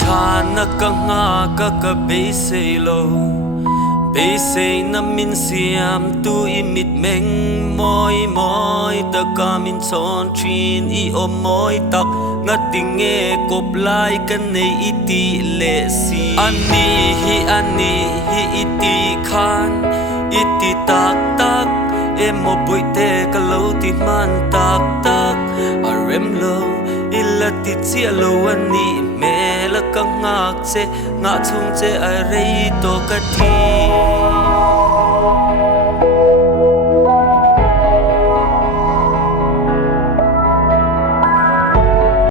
chana ka nga ka be say lo be say na min siam tu imit meng moi moi ta ka min chon trin I om moi tak nga tinge kop lai kan nei iti le si ani hi iti khan iti tak tak em mo bui te ka lo ti man tak tak arem lo ila ti chia lo ani me la ka ngak che nga chung che ai rei to ka thi